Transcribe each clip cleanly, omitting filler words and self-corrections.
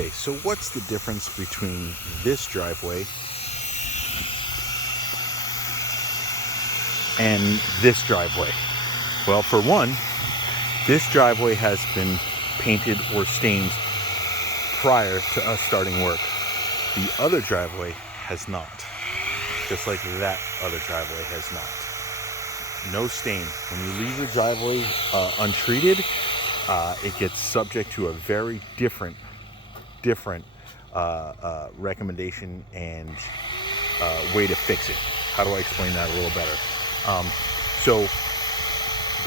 Okay, so what's the difference between this driveway and this driveway? Well, for one, this driveway has been painted or stained prior to us starting work. The other driveway has not, just like that other driveway has not. No stain. When you leave the driveway untreated, it gets subject to a very different recommendation and way to fix it. How do I explain that a little better? So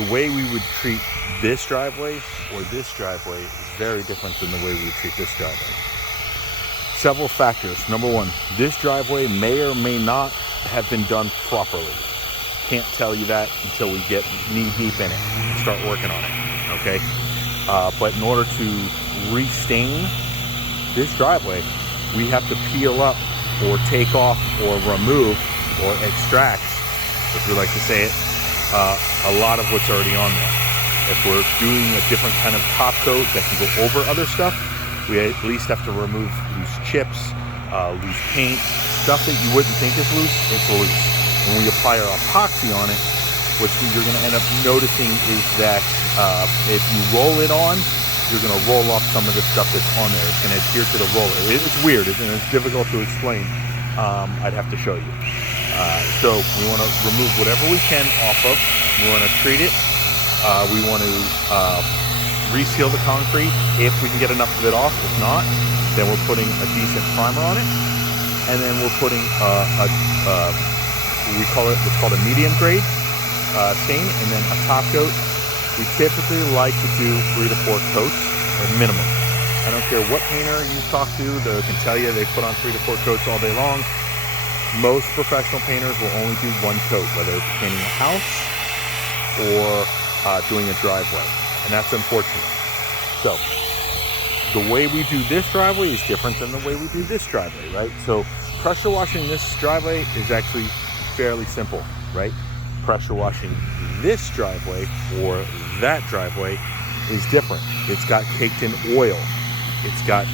the way we would treat this driveway or this driveway is very different than the way we would treat this driveway. Several factors. Number one, this driveway may or may not have been done properly. Can't tell you that until we get knee deep in it and start working on it, okay? But in order to restain this driveway, we have to peel up or take off or remove or extract, if we like to say it, a lot of what's already on there. If we're doing a different kind of top coat that can go over other stuff, we at least have to remove loose chips, loose paint, stuff that you wouldn't think is loose, it's loose. When we apply our epoxy on it, what you're going to end up noticing is that if you roll it on, you're going to roll off some of the stuff that's on there. It's going to adhere to the roller. It's weird, and it's difficult to explain. I'd have to show you. So we want to remove whatever we can off of. We want to treat it. We want to reseal the concrete if we can get enough of it off. If not, then we're putting a decent primer on it, and then we're putting we call it what's called a medium grade stain, and then a top coat. We typically like to do 3 to 4 coats or minimum. I don't care what painter you talk to, they can tell you they put on 3 to 4 coats all day long. Most professional painters will only do 1 coat, whether it's painting a house or doing a driveway, and that's unfortunate. So the way we do this driveway is different than the way we do this driveway, right? So pressure washing this driveway is actually fairly simple, right? Pressure washing this driveway or that driveway is different. It's got caked in oil. It's got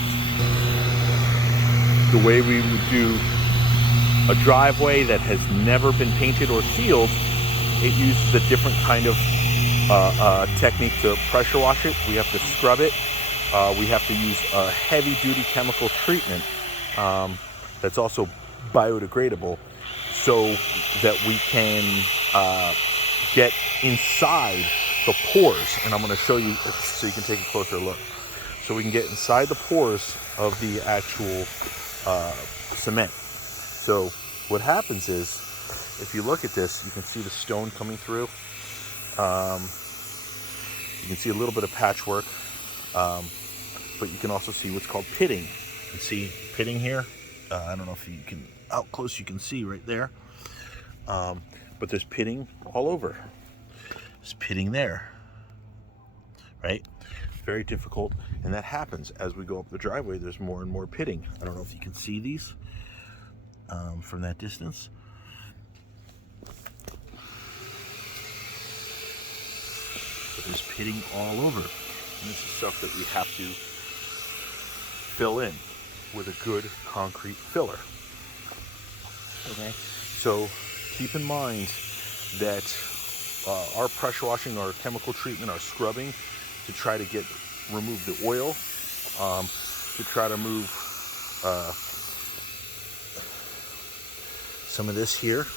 the way we would do a driveway that has never been painted or sealed. It uses a different kind of technique to pressure wash it. We have to scrub it. We have to use a heavy duty chemical treatment that's also biodegradable, so that we can get inside the pores. And I'm going to show you so you can take a closer look. So we can get inside the pores of the actual cement. So what happens is, if you look at this, you can see the stone coming through. You can see a little bit of patchwork, but you can also see what's called pitting. You can see pitting here. I don't know if you can, out close you can see right there. But there's pitting all over. There's pitting there, right? Very difficult, and that happens as we go up the driveway. There's more and more pitting. I don't know if you can see these from that distance. But there's pitting all over. And this is stuff that we have to fill in with a good concrete filler. Okay, so keep in mind that our pressure washing, our chemical treatment, our scrubbing to try to remove the oil, to try to move some of this here,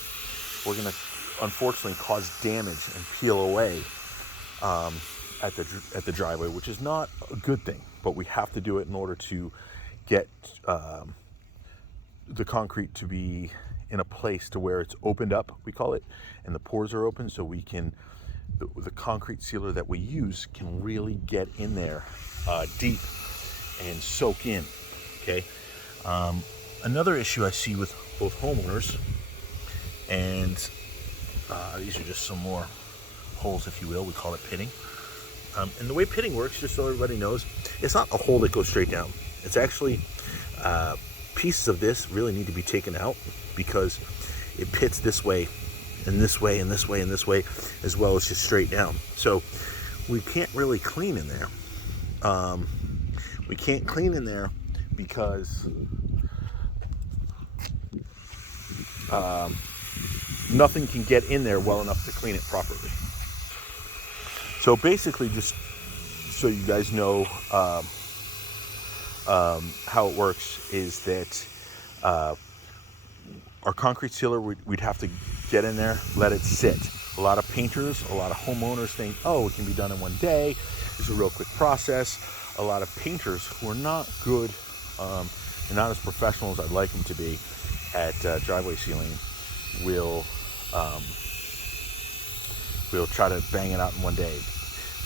we're going to unfortunately cause damage and peel away at the driveway, which is not a good thing, but we have to do it in order to get the concrete to be in a place to where it's opened up, we call it, and the pores are open, so we can, the concrete sealer that we use can really get in there deep and soak in, okay? Another issue I see with both homeowners, and these are just some more holes, if you will, we call it pitting. And the way pitting works, just so everybody knows, it's not a hole that goes straight down. It's actually pieces of this really need to be taken out, because it pits this way and this way and this way and this way, as well as just straight down. So we can't really clean in there. We can't clean in there because nothing can get in there well enough to clean it properly. So basically, just so you guys know how it works, is that our concrete sealer, we'd have to get in there, let it sit. A lot of painters, a lot of homeowners think, oh, it can be done in one day. It's a real quick process. A lot of painters who are not good and not as professional as I'd like them to be at driveway sealing will try to bang it out in one day.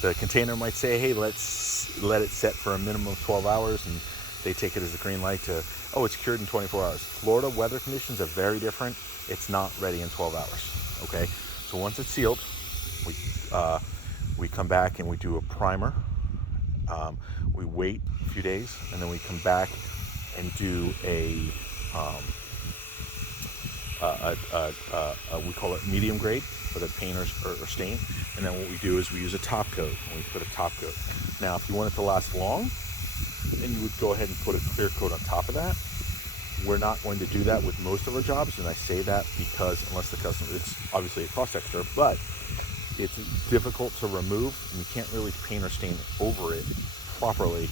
The container might say, hey, let's let it set for a minimum of 12 hours, and they take it as a green light to, oh, it's cured in 24 hours. Florida weather conditions are very different. It's not ready in 12 hours, okay? So once it's sealed, we come back and we do a primer. We wait a few days, and then we come back and do we call it medium grade for the paint or stain. And then what we do is we use a top coat, and we put a top coat. Now, if you want it to last long, then you would go ahead and put a clear coat on top of that. We're not going to do that with most of our jobs, and I say that because unless the customer, it's obviously a cost extra, but it's difficult to remove, and you can't really paint or stain over it properly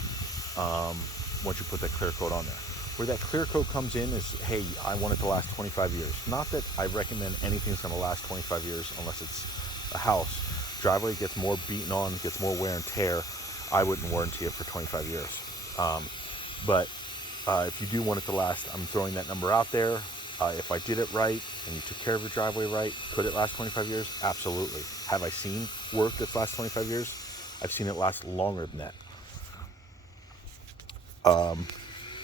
once you put that clear coat on there. Where that clear coat comes in is, hey, I want it to last 25 years. Not that I recommend anything's going to last 25 years unless it's a house. Driveway gets more beaten on, gets more wear and tear. I wouldn't warranty it for 25 years. But if you do want it to last, I'm throwing that number out there. If I did it right and you took care of your driveway right, could it last 25 years? Absolutely. Have I seen work that's lasts 25 years? I've seen it last longer than that.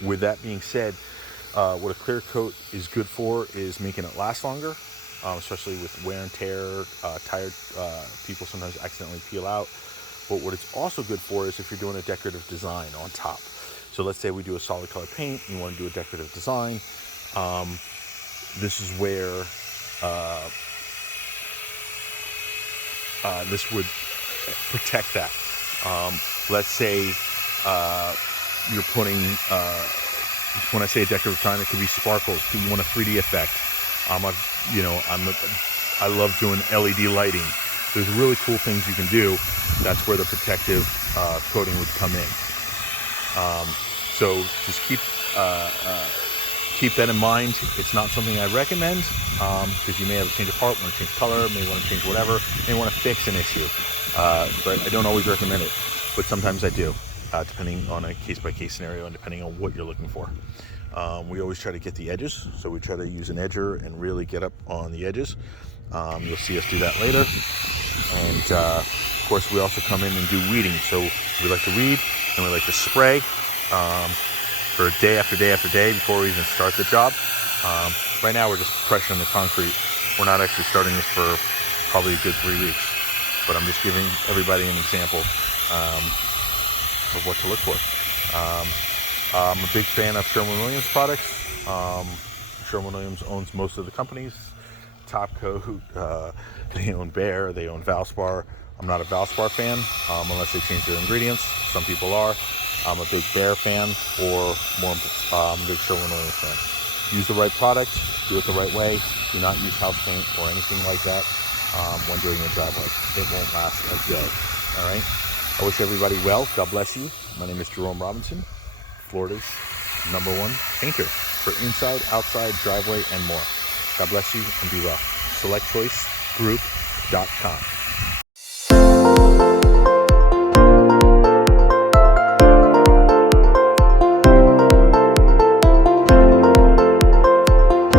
With that being said, what a clear coat is good for is making it last longer, especially with wear and tear. Tired people sometimes accidentally peel out. But what it's also good for is if you're doing a decorative design on top. So let's say we do a solid color paint and you want to do a decorative design. This is where this would protect that. Let's say you're putting, when I say a decorative design, it could be sparkles. You want a 3D effect. I love doing LED lighting. There's really cool things you can do. That's where the protective coating would come in. So just keep that in mind. It's not something I recommend because you may have to change a part, want to change color, may want to change whatever, may want to fix an issue. But I don't always recommend it, but sometimes I do, depending on a case-by-case scenario and depending on what you're looking for. We always try to get the edges, so we try to use an edger and really get up on the edges. You'll see us do that later. And of course, we also come in and do weeding. So we like to weed and we like to spray for day after day after day before we even start the job. Right now, we're just pressuring the concrete. We're not actually starting this for probably a good 3 weeks, but I'm just giving everybody an example of what to look for. I'm a big fan of Sherwin-Williams products. Sherwin-Williams owns most of the companies. Top Coat, they own Behr, they own Valspar. I'm not a Valspar fan unless they change their ingredients. Some people are. I'm a big Behr fan, or more, I'm a big Sherwin-Williams fan. Use the right product, do it the right way. Do not use house paint or anything like that when doing your driveway. It won't last a day. All right. I wish everybody well. God bless you. My name is Jerome Robinson, Florida's #1 painter for inside, outside, driveway, and more. God bless you and be well. SelectChoiceGroup.com.